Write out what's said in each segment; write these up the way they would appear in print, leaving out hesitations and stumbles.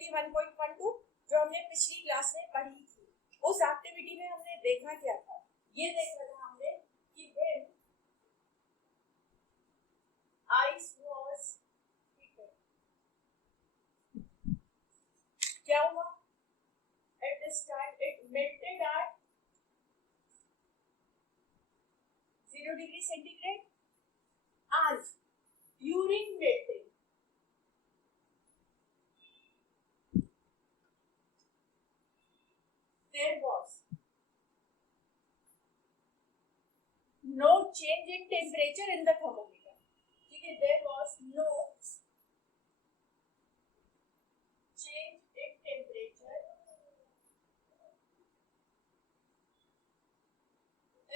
Activity 1.12 जो हमने पिछली क्लास में पढ़ी थी, उस एक्टिविटी में हमने देखा क्या था? ये देखा था हमने कि when ice was heated, क्या हुआ? At this time it melted at 0 degree centigrade and during melting there was no change in temperature in the thermometer. ठीक है, there was no change in temperature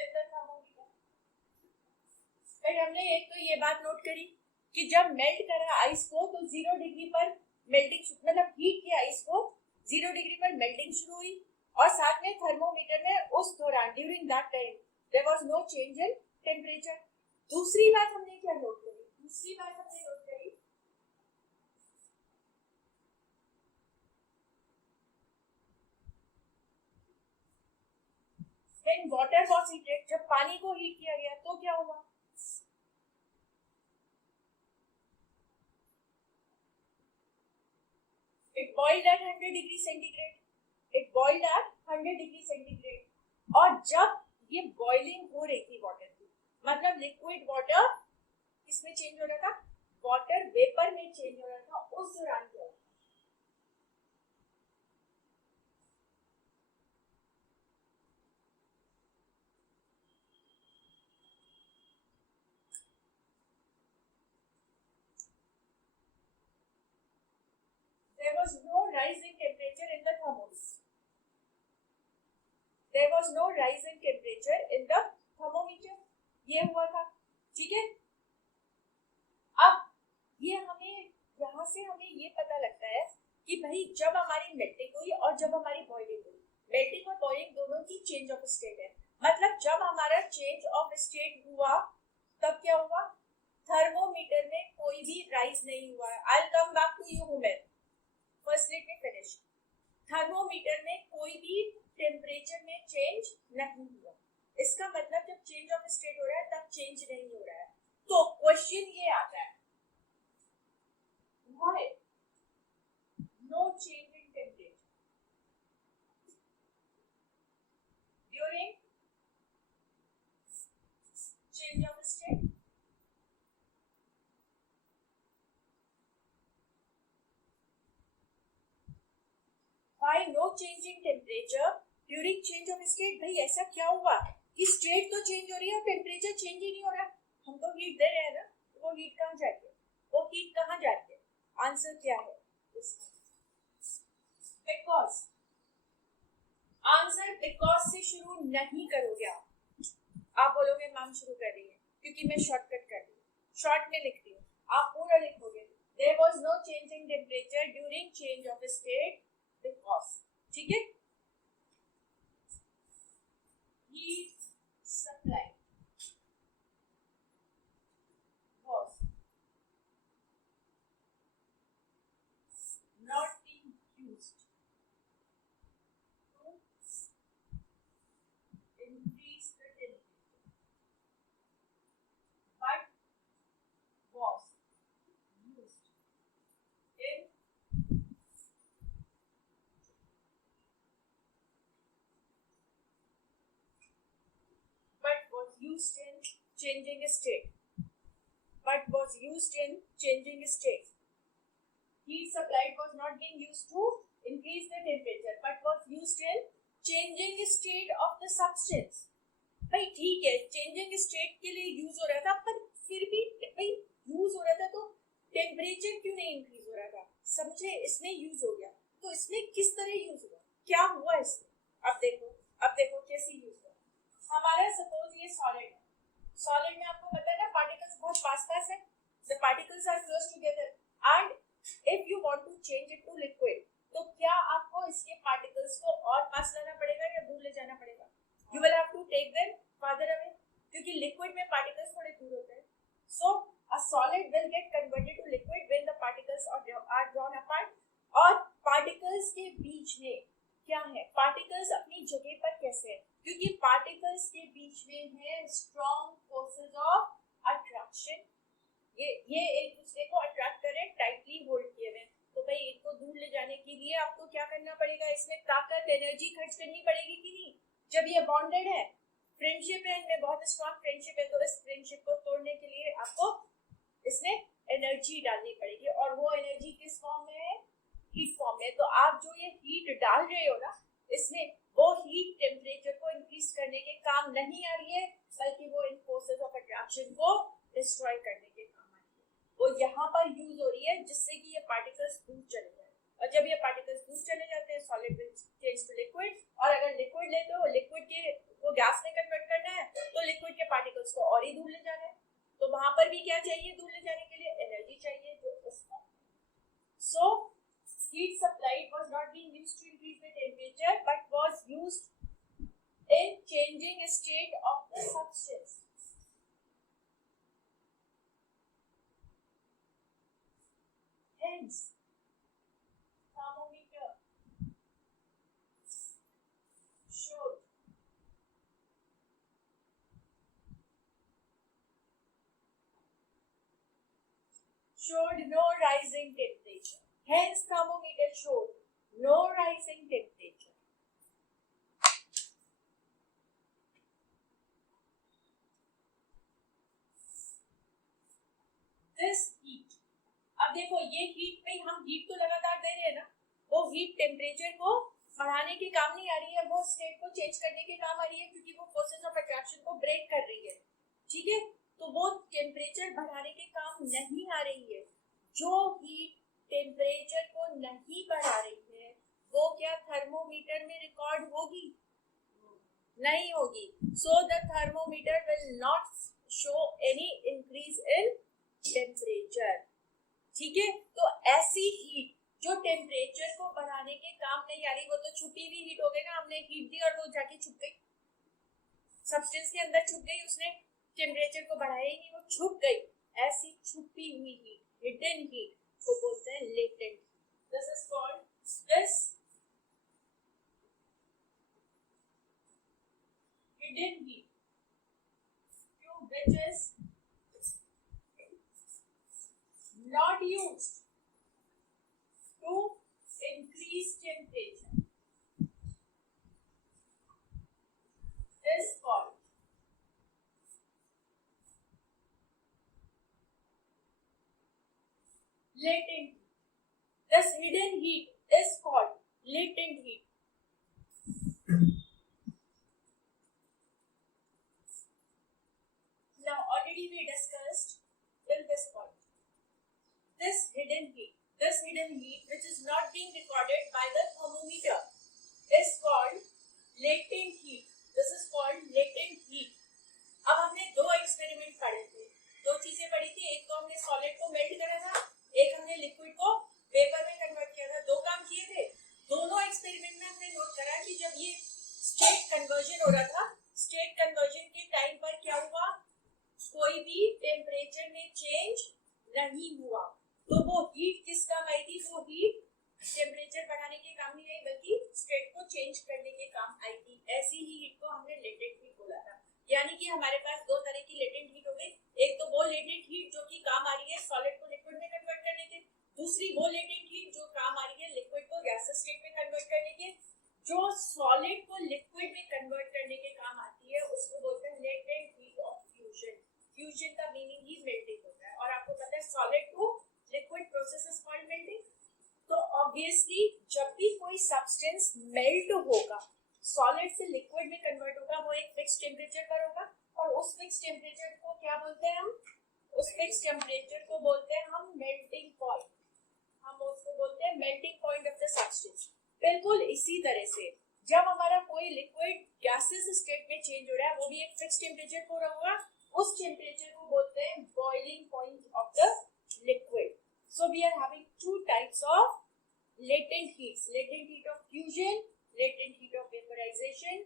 in the thermometer. फिर हमने एक तो ये बात नोट करी कि जब मेल्ट करा आइस को तो 0 डिग्री पर मेल्टिंग, मतलब हीट किया आइस को 0 डिग्री पर मेल्टिंग शुरू हुई, और साथ में थर्मोमीटर में उस दौरान during that time there was no change in temperature. दूसरी बात हमने क्या नोट करी? दूसरी बात हमने नोट करी व्हेन वाटर वाज हीटेड, जब पानी को हीट किया गया तो क्या हुआ? It boiled at 100 degree centigrade. It boiled at 100 degree centigrade. और जब ये बॉइलिंग हो रही थी वाटर की, मतलब लिक्विड वाटर किसमें चेंज हो रहा था? वाटर वेपर में चेंज हो रहा था. उस दौरान क्या हुआ? There was no rise in temperature in the thermometer. There was no rise in temperature in the thermometer. ये हुआ था. ठीक है, अब ये हमें यहाँ से हमें ये पता लगता है कि भाई जब हमारी मेल्टिंग हुई और जब हमारी बॉइलिंग हुई, मेल्टिंग और बॉइलिंग दोनों की चेंज ऑफ स्टेट है. मतलब जब हमारा चेंज ऑफ स्टेट हुआ तब क्या हुआ? थर्मोमीटर में कोई भी राइज नहीं हुआ है. I will come back to you women. First let me finish. Thermometer में कोई भी टेम्परेचर में चेंज नहीं हुआ. इसका मतलब जब चेंज ऑफ स्टेट हो रहा है तब चेंज नहीं हो रहा है. तो क्वेश्चन ये आता है, why no change in temperature during change of state? Why no change in temperature during change of state? भाई ऐसा क्या हुआ कि स्टेट तो चेंज हो रही है और टेम्परेचर चेंज ही नहीं हो रहा? हम तो हीट दे रहे हैं ना, वो हीट कहाँ जाती है? वो हीट कहाँ जाती है? आंसर क्या है? बिकॉज. आंसर बिकॉज से शुरू नहीं करोगे आप बोलोगे मैम शुरू कर रही है क्योंकि मैं शॉर्टकट कर रही हूँ, शॉर्ट में लिख रही हूँ. आप पूरा लिखोगे there was no change in temperature during change of state because. ठीक है, heat supply was not being used to increase the temperature, but was used in used in changing state. But was used in changing state. Heat supplied was not being used to increase the temperature, but was used in changing state of the substance. भाई ठीक है, changing state के लिए use हो रहा था, पर फिर भी भाई यूज हो रहा था तो टेम्परेचर क्यों नहीं इंक्रीज हो रहा था? समझे, इसमें यूज हो गया. तो इसमें किस तरह यूज हुआ? क्या हुआ इसमें? अब देखो कैसे यूज हुआ. हमारा सपोज ये सॉलिड है. सॉलिड में आपको पता है ना पार्टिकल्स बहुत पास पास है. The particles are close together and if you want to change it to liquid, तो क्या आपको इसके पार्टिकल्स को और पास लाना पड़ेगा या दूर ले जाना पड़ेगा? You will have to take them farther away, क्योंकि लिक्विड में पार्टिकल्स थोड़े दूर होते हैं. So a solid will get converted to liquid when the particles are drawn apart, और पार्टिकल्स के बीच में क्या है, पार्टिकल्स अपनी जगह पर कैसे है, क्योंकि पार्टिकल्स के बीच में है स्ट्रॉन्ग फोर्सेस ऑफ अट्रैक्शन। ये एक दूसरे को अट्रैक्ट करें, टाइटली होल्ड किए हुए। तो भाई इनको दूर ले जाने के लिए आपको क्या करना पड़ेगा, इसमें ताकत एनर्जी खर्च करनी पड़ेगी कि नहीं। जब ये बॉन्डेड है, फ्रेंडशिप है, इनमें बहुत स्ट्रॉन्ग फ्रेंडशिप है, तो इस फ्रेंडशिप को तोड़ने के लिए आपको इसमें एनर्जी डालनी पड़ेगी, और वो एनर्जी किस फॉर्म में है, हीट फॉर्म में। तो आप जो ये हीट डाल रहे हो ना, इसमें वो हीट टेम्परेचर को इंक्रीज करने के काम नहीं आ रही है, बल्कि वो इन फोर्सेस ऑफ अट्रैक्शन को डिस्ट्रॉय करने के काम आ रही है। वो यहाँ पर यूज हो रही है जिससे कि ये पार्टिकल्स दूर चले जाए, और जब ये पार्टिकल्स दूर चले जाते हैं, solid will change to liquid, और अगर लिक्विड लेते हो, लिक्विड के वो गैस में कन्वर्ट करना है, तो लिक्विड के पार्टिकल्स को और ही दूर ले जाना है। तो वहां पर भी क्या चाहिए दूर ले जाने के लिए, एनर्जी चाहिए, जो उस फॉर्म में। सो heat supplied was not being used to increase the temperature, but was used in changing state of the substance. Hence, thermometer showed no rising temperature. Hence, thermometer showed no rising temperature. This heat, अब देखो ये heat में हम heat तो लगातार दे रहे हैं ना, वो हीट टेम्परेचर को बढ़ाने के काम नहीं आ रही है, वो स्टेट को चेंज करने के काम आ रही है, क्योंकि वो फोर्सेस ऑफ अट्रैक्शन को ब्रेक कर रही है। ठीक है, तो वो टेम्परेचर बढ़ाने के काम नहीं आ रही है। जो हीट टेम्परेचर को नहीं बढ़ा रही है, वो क्या थर्मोमीटर में रिकॉर्ड होगी? नहीं होगी। So the thermometer will not show any increase in temperature. ठीक है, तो ऐसी हीट जो टेम्परेचर को बढ़ाने के काम नहीं आ रही, वो तो छुपी हुई हीट हो गई ना, हमने हीट दी और वो जाके छुप गई, सब्सटेंस के अंदर छुप गई, उसने टेम्परेचर को बढ़ाया ही नहीं, वो छुप गई। ऐसी छुपी हुई हीट, हिडन हीट को बोलते हैं latent. This is called this hidden heat, which is not used to increase temperature, is called latent heat. This hidden heat is called latent heat. Now already we discussed till this point. This hidden heat which is not being recorded by the thermometer is called latent heat. This is called latent heat. अब हमने दो experiment पढ़े थे, दो चीजें पढ़ी थी, एक तो हमने सॉलिड को मेल्ट करा था, एक हमने लिक्विड को वेपर में कन्वर्ट किया था। दो काम किए थे। दोनों एक्सपेरिमेंट में हमने नोट करा कि जब ये स्टेट कन्वर्जन हो रहा था, स्टेट कन्वर्जन के टाइम पर क्या हुआ, कोई भी टेम्परेचर में चेंज नहीं हुआ। तो वो हीट किस काम आई थी, वो हीट टेम्परेचर बढ़ाने के काम नहीं आई, बल्कि स्टेट को चेंज करने के काम आई थी। ऐसी ही हीट को हमने लेटेंट हीट बोला था। यानी कि हमारे पास दो तरह की लेटेंट हीट हो गई, एक तो वो लेटेंट हीट जो कि काम आ रही है सॉलिड को लिक्विड में कन्वर्ट करने के, दूसरी वो लेटेंट हीट जो काम आ रही है लिक्विड को गैसियस स्टेट में कन्वर्ट करने के। जो सॉलिड को लिक्विड में कन्वर्ट करने के काम आती है उसको बोलते हैं latent heat of fusion. Fusion का मीनिंग ही मेल्टिंग होता है, और आपको पता है solid to liquid process is called melting. तो ऑब्वियसली जब भी कोई सब्सटेंस मेल्ट होगा, सॉलिड से लिक्विड में कन्वर्ट होगा, वो एक फिक्स टेम्परेचर पर होगा, और उस फिक्स टेम्परेचर को क्या बोलते हैं हम, उस फिक्स टेम्परेचर को बोलते हैं हम मेल्टिंग पॉइंट। हम उसको बोलते हैं melting point of the substance. बिल्कुल इसी तरह से जब हमारा कोई लिक्विड गैसियस स्टेट में चेंज हो रहा है, वो भी एक फिक्स टेम्परेचर पर होगा, उस टेम्परेचर को बोलते हैं boiling point of the liquid. So we are having two types of latent heats: latent heat of fusion, latent heat of vaporization.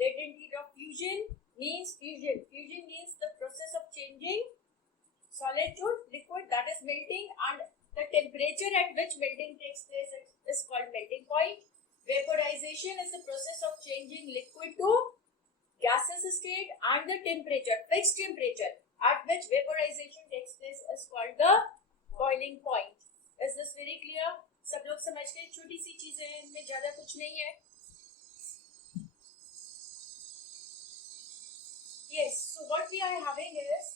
Latent heat of fusion means fusion. Fusion means the process of changing solid to liquid, that is melting, and the temperature at which melting takes place is called melting point. Vaporization is the process of changing liquid to gaseous state, and the temperature, fixed temperature at which vaporization takes place is called the boiling point. Is this very clear? सब लोग समझ गए? छोटी सी चीजें हैं, इनमें ज्यादा कुछ नहीं है. Yes, so what we are having is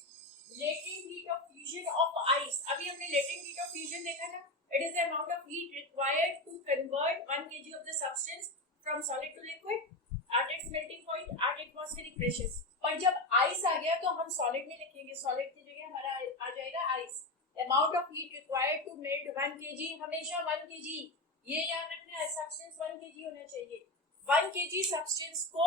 latent heat of fusion of ice. अभी हमने latent heat of fusion देखा ना? It is the amount of heat required to convert 1 kg of the substance from solid to liquid at its melting point at atmospheric pressure. पर जब ice आ गया तो हम solid में लिखेंगे, solid की जगह हमारा आ जाएगा ice. Amount of heat required to melt 1 kg, हमेशा 1 kg, ये याद रखना है, substance 1 kg होना चाहिए. 1 kg substance को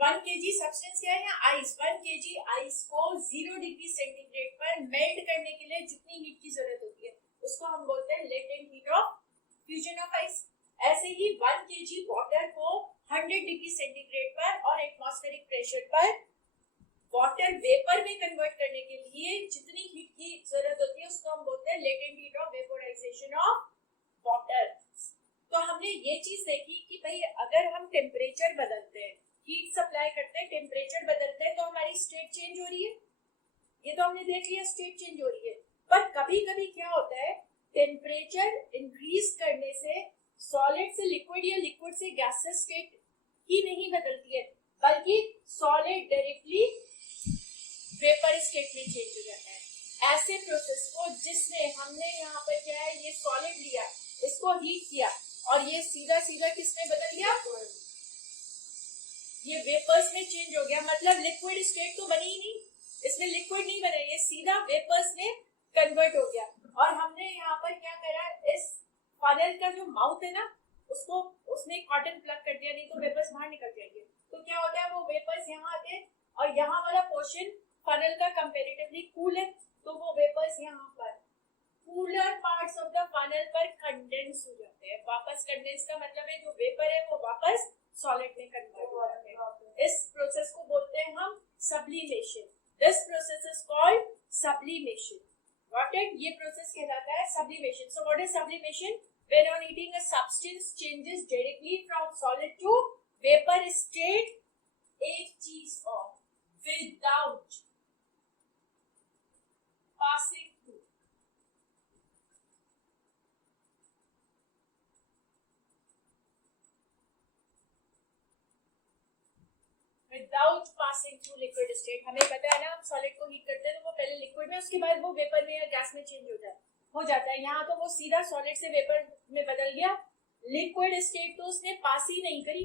1 kg सब्सटेंस क्या है? आइस. 1 kg आइस को 0 डिग्री सेंटीग्रेड पर मेल्ट करने के लिए जितनी हीट की जरूरत होती है उसको हम बोलते हैं latent heat of fusion of ice. ऐसे ही 1 kg वाटर को 100 डिग्री सेंटीग्रेड पर और एटमॉस्फेरिक प्रेशर पर वाटर वेपर में कन्वर्ट करने के लिए जितनी हीट की जरूरत होती है उसको हम बोलते हैं latent heat of vaporisation of water. तो हमने ये चीज देखी कि भाई अगर हम टेम्परेचर बदलते हैं, हीट सप्लाई करते हैं, टेम्परेचर बदलते हैं तो हमारी स्टेट चेंज हो रही है. ये तो हमने देख लिया, स्टेट चेंज हो रही है. पर कभी कभी क्या होता है, टेम्परेचर इंक्रीज करने से सॉलिड से लिक्विड या लिक्विड से गैसेस स्टेट ही नहीं बदलती है, बल्कि सॉलिड डायरेक्टली वेपर स्टेट में चेंज हो जाता है. ऐसे प्रोसेस को जिसमें हमने यहाँ पर क्या है, ये सॉलिड लिया, इसको हीट किया और ये सीधा सीधा किसमें बदल गया, ये वेपर्स में चेंज हो गया. मतलब लिक्विड स्टेट तो बनी ही नहीं, इसमें लिक्विड नहीं बना, ये सीधा वेपर्स में कन्वर्ट हो गया. और हमने यहाँ पर क्या करा, इस फनल का जो माउथ है ना, उसको उसमें कॉटन प्लग कर दिया, नहीं तो वेपर्स बाहर निकल जाएंगे. तो क्या होता है, वो वेपर्स यहाँ आते हैं और यहाँ वाला पोर्शन फनल का कंपैरेटिवली कूल है, तो वो वेपर्स यहाँ पर cooler parts of the funnel पर कंडेंस हो जाते हैं. वापस कंडेंस का मतलब है जो वेपर है वो वापस सॉलिड में कन्वर्ट हो जाते हैं. इस प्रोसेस को बोलते हैं हम sublimation. This process is called sublimation. Got it? ये प्रोसेस कहलाता है sublimation. So what is sublimation? When on heating a substance changes directly from solid to vapor state, एक चीज और, without passing through. Without passing through liquid state. हमें पता है ना, हम सॉलिड को हीट करते हैं तो वो पहले लिक्विड में, उसके बाद वो वेपर में या गैस में चेंज हो जाता है. यहाँ तो वो सीधा सॉलिड से वेपर में बदल गया, लिक्विड स्टेट तो उसने पास ही नहीं करी.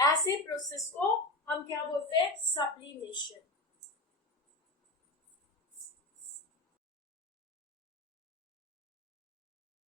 ऐसे प्रोसेस को हम क्या बोलते हैं? सब्लिमेशन.